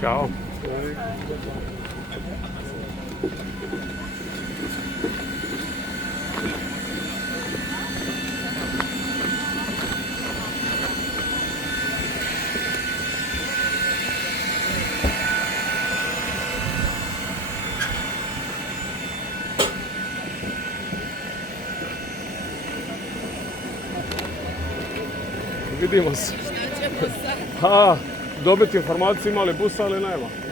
Ćao. Vidimo se. Šta ćemo sad? Dobiti informaciju ima li busa ili nema.